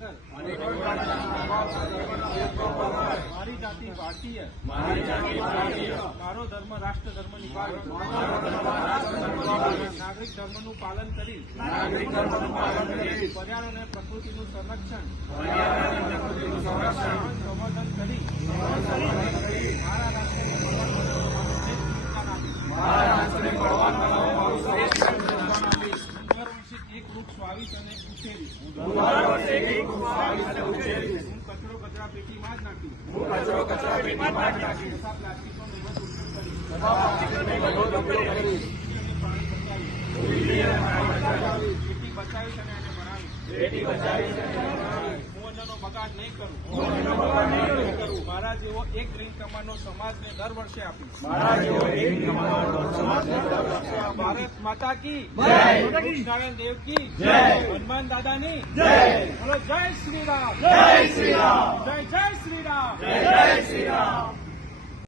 પાકર મારી જાતિ ભારતીય મારો ધર્મ રાષ્ટ્ર ધર્મ નિભાવી નાગરિક ધર્મનું પાલન કરી પર્યાવરણ અને પ્રકૃતિનું સંરક્ષણ સંવર્ધન કરી મારા રાષ્ટ્રને એક વૃક્ષ વાવીશ અને ઉછેરીશ. હું કચરો કચરા પેટીમાં જ નાખીશ. તથા પ્લાસ્ટિકનો નિર્વત ઉપયોગ કરીશ. બેટી બચાવીશ અને એને ભણાવીશ. હું બગાડ નહીં કરું. મારા જેવો એક ગ્રીન કમાન્ડનો સમાજને દર વર્ષે આપીશ. ભારત માતા કી નારાયણ દેવ કી હનુમાન દાદાની બોલો. જય શ્રી રામ. જય શ્રી રામ. જય જય શ્રી રામ. જય જય શ્રી રામ.